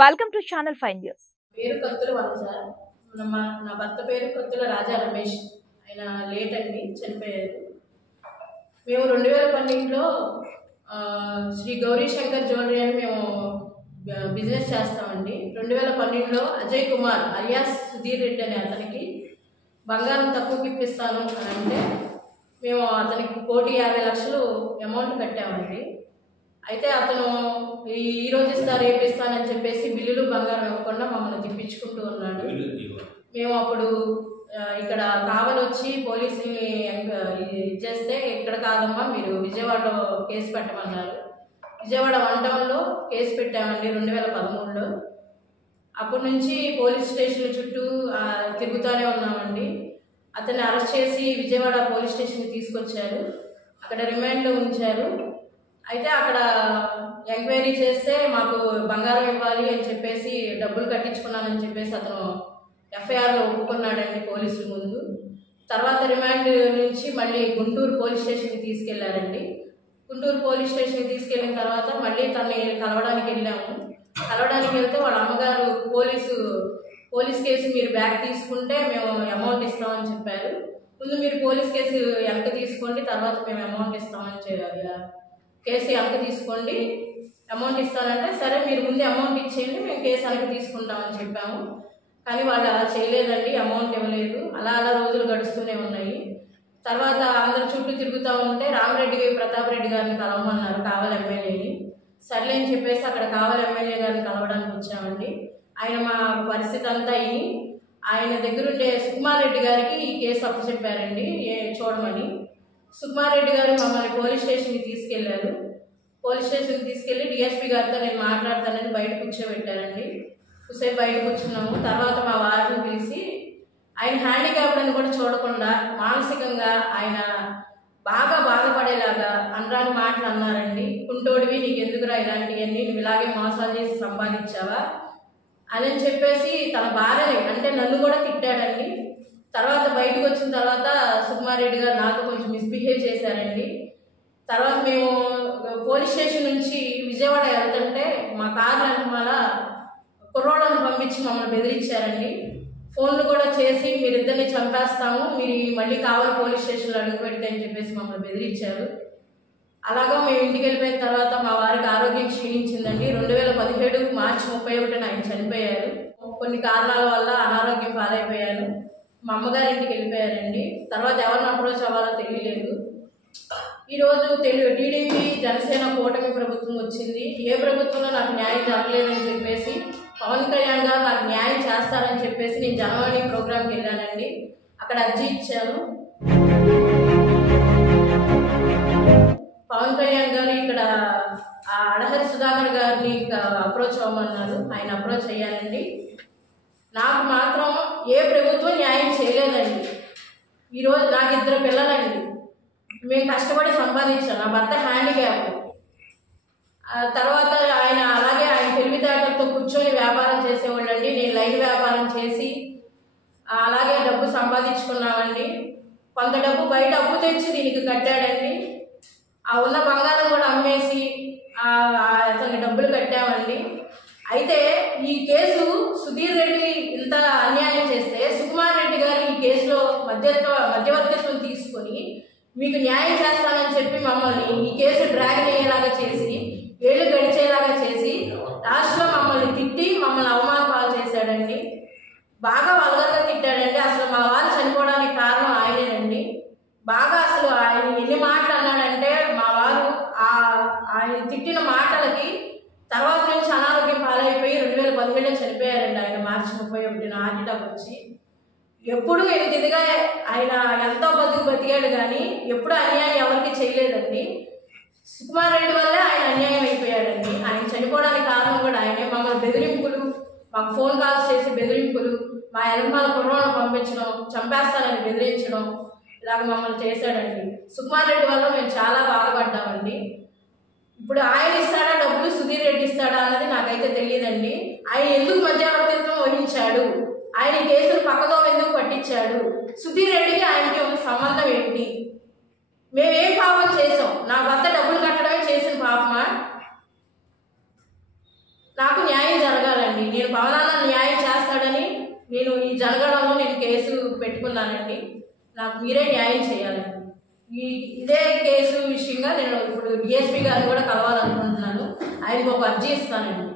Welcome to channel 5 news. పేరు కత్తుల వలస. నా భర్త పేరు కత్తుల రాజా రమేష్. ఆయన లేట్ అండి, చనిపోయారు. మేము 2012లో శ్రీ గౌరీ శంకర్ జ్యువెలరీ అని మేము బిజినెస్ చేస్తామండి. 2012లో అజయ్ కుమార్ అలియాస్ సుధీర్ రెడ్డి అనే అతనికి బంగారం తక్కువకి ఇప్పిస్తాను అని అంటే మేము అతనికి 1,50,00,000 అమౌంట్ కట్టామండి. అయితే అతను ఈరోజు ఇస్తా రేపు ఇస్తానని చెప్పేసి బిల్లులు బంగారం ఇవ్వకుండా మమ్మల్ని తిప్పించుకుంటూ ఉన్నాడు. మేము అప్పుడు ఇక్కడ కావలి వచ్చి పోలీసుని ఇచ్చేస్తే ఇక్కడ కాదమ్మా మీరు విజయవాడలో కేసు పెట్టమన్నారు. విజయవాడ 1 టౌన్లో కేసు పెట్టామండి 2013లో. అప్పటి నుంచి పోలీస్ స్టేషన్ చుట్టూ తిరుగుతూనే ఉన్నామండి. అతన్ని అరెస్ట్ చేసి విజయవాడ పోలీస్ స్టేషన్కి తీసుకొచ్చారు. అక్కడ రిమాండ్లో ఉంచారు. అయితే అక్కడ ఎంక్వైరీ చేస్తే మాకు బంగారం ఇవ్వాలి అని చెప్పేసి డబ్బులు కట్టించుకున్నానని చెప్పేసి అతను ఎఫ్ఐఆర్లో ఒప్పుకున్నాడండి పోలీసుల ముందు. తర్వాత రిమాండ్ నుంచి మళ్ళీ గుంటూరు పోలీస్ స్టేషన్కి తీసుకెళ్లారండి. గుంటూరు పోలీస్ స్టేషన్కి తీసుకెళ్ళిన తర్వాత మళ్ళీ తనని కలవడానికి వెళ్ళాము. కలవడానికి వెళ్తే వాళ్ళ అమ్మగారు పోలీస్ కేసు మీరు బ్యాక్ తీసుకుంటే మేము అమౌంట్ ఇస్తామని చెప్పారు. ముందు మీరు పోలీస్ కేసు వెనక తీసుకోండి, తర్వాత మేము అమౌంట్ ఇస్తామని కేసు వెనక తీసుకోండి, అమౌంట్ ఇస్తానంటే సరే మీరు ముందు అమౌంట్ ఇచ్చేయండి మేము కేసు వెనక తీసుకుంటామని చెప్పాము. కానీ వాళ్ళు అలా చేయలేదండి, అమౌంట్ ఇవ్వలేదు. అలా రోజులు గడుస్తూనే ఉన్నాయి. తర్వాత అందరు చుట్టూ తిరుగుతూ ఉంటే రామరెడ్డి ప్రతాప్ రెడ్డి గారిని కలవమన్నారు, కావలి ఎమ్మెల్యేని. సర్లే అని చెప్పేసి అక్కడ కావలి ఎమ్మెల్యే గారిని కలవడానికి వచ్చామండి. ఆయన మా పరిస్థితి అంతా అయ్యి ఆయన దగ్గరుండే సుకుమార్ రెడ్డి గారికి ఈ కేసు అప్పచెప్పారండి చూడమని. సుకుమార్ రెడ్డి గారు మమ్మల్ని పోలీస్ స్టేషన్కి తీసుకెళ్లారు. పోలీస్ స్టేషన్కి తీసుకెళ్లి డిఎస్పీ గారితో నేను మాట్లాడతానని బయట కూర్చోబెట్టారండి. కూర్చొని బయట కూర్చున్నాము. తర్వాత మా వారిని పిలిచి ఆయన హ్యాండిక్యాప్లను కూడా చూడకుండా మానసికంగా ఆయన బాగా బాధపడేలాగా అనరాని మాటలు అన్నారండి. కుంటోడివి నీకు ఎందుకురా ఇలాంటివన్నీ, నువ్వు ఇలాగే మోసాలు చేసి సంపాదించావా అని చెప్పేసి తన భార్యని అంటే నన్ను కూడా తిట్టాడండి. తర్వాత బయటకు వచ్చిన తర్వాత సుకుమార్ రెడ్డి గారు నాతో కొంచెం మిస్బిహేవ్ చేశారండి. తర్వాత మేము పోలీస్ స్టేషన్ నుంచి విజయవాడ వెళ్తుంటే మా కారు వెనకాల కుర్రోళ్ళని పంపించి మమ్మల్ని బెదిరించారండి. ఫోన్లు కూడా చేసి మీరిద్దరిని చంపేస్తాము, మీరు మళ్ళీ కావాలి పోలీస్ స్టేషన్లో అడుగు పెడితే అని చెప్పేసి మమ్మల్ని బెదిరించారు. అలాగా మేము ఇంటికి వెళ్ళిపోయిన తర్వాత మా వారికి ఆరోగ్యం క్షీణించిందండి. 2017 మార్చి 31 ఆయన చనిపోయారు. కొన్ని కారణాల వల్ల అనారోగ్యం పాలైపోయారు. మా అమ్మగారి ఇంటికి వెళ్ళిపోయారండి. తర్వాత ఎవరిని అప్రోచ్ అవ్వాలో తెలియలేదు. ఈరోజు టీడీపీ జనసేన కూటమి ప్రభుత్వం వచ్చింది. ఏ ప్రభుత్వంలో నాకు న్యాయం జరగలేదని చెప్పేసి పవన్ కళ్యాణ్ గారు నాకు న్యాయం చేస్తారని చెప్పేసి నేను జనవాణి ప్రోగ్రాంకి వెళ్ళానండి. అక్కడ అర్జీ ఇచ్చాను. పవన్ కళ్యాణ్ గారు ఇక్కడ అడహరి సుధాకర్ గారిని అప్రోచ్ అవ్వమన్నారు. ఆయన అప్రోచ్ అయ్యానండి. నాకు మాత్రం ఏ ప్రభుత్వం న్యాయం చేయలేదండి. ఈరోజు నాకు 2 పిల్లలండి. మేము కష్టపడి సంపాదించాం. నా భర్త హ్యాండిక్యాప్. తర్వాత ఆయన అలాగే ఆయన తెలివితేటలతో కూర్చొని వ్యాపారం చేసేవాళ్ళండి. నేను లైట్ వ్యాపారం చేసి అలాగే డబ్బు సంపాదించుకున్నామండి. కొంత డబ్బు బయట అప్పు తెచ్చి దీనికి కట్టాడండి. ఆ ఉన్న బంగారం కూడా అమ్మేసి అతనికి డబ్బులు కట్టామండి. అయితే ఈ కేసు సుధీర్ రెడ్డి ఇంత అన్యాయం చేస్తే సుకుమార్ రెడ్డి గారు ఈ కేసులో మధ్యవర్తిత్వం తీసుకొని మీకు న్యాయం చేస్తానని చెప్పి మమ్మల్ని ఈ కేసు డ్రాగన్ అయ్యేలాగా చేసి ఏళ్ళు గడిచేలాగా చేసి లాస్ట్లో మమ్మల్ని తిట్టి మమ్మల్ని అవమాన పాలు చేశాడండి. బాగా వల్గర్గా తిట్టాడండి. అసలు మా వారు చనిపోవడానికి కారణం ఆయనేనండి. బాగా అసలు ఆయన ఎన్ని మాటలు అన్నాడంటే మా వారు ఆయన తిట్టిన మాటలకి తర్వాత నుంచి అనారోగ్యం పాలైపోయి 2017లో చనిపోయారండి. ఆయన మార్చి 31 హార్ట్ అటాక్ వచ్చి. ఎప్పుడు ఇదిగా ఆయన ఎంతో బతికాడు కానీ ఎప్పుడు అన్యాయం ఎవరికి చేయలేదండి. సుకుమార్ రెడ్డి వల్లే ఆయన అన్యాయం అయిపోయాడండి. ఆయన చనిపోవడానికి కారణం కూడా ఆయనే. మమ్మల్ని బెదిరింపులు, మాకు ఫోన్ కాల్స్ చేసి బెదిరింపులు, మా ఎనమాల కుర్రోళ్ళను పంపించడం, చంపేస్తానని బెదిరించడం, ఇలాగ మమ్మల్ని చేశాడండి. సుకుమార్ రెడ్డి వల్ల మేము చాలా బాధపడ్డామండి. ఇప్పుడు ఆయన ఇస్తాడా డబ్బులు, సుధీర్ రెడ్డి ఇస్తాడా అన్నది నాకైతే తెలియదండి. ఆయన ఎందుకు మధ్యవర్తిత్వం వహించాడు, ఆయన కేసులు పక్కదో ఎందుకు పట్టించాడు, సుధీర్ రెడ్డికి ఆయనకి ఉన్న సంబంధం ఏంటి? మేమేం పాపం చేసాం? నా భర్త డబ్బులు కట్టడమే చేసిన పాపమా? నాకు న్యాయం జరగాలండి. నేను పవనాన్న న్యాయం చేస్తాడని నేను ఈ జనగణంలో నేను కేసు పెట్టుకున్నానండి. నాకు మీరే న్యాయం చేయాలండి. ఇదే కేసు విషయంగా నేను ఇప్పుడు డిఎస్పీ గారిని కూడా కలవాలనుకుంటున్నాను. ఆయనకు ఒక అర్జీ ఇస్తానండి.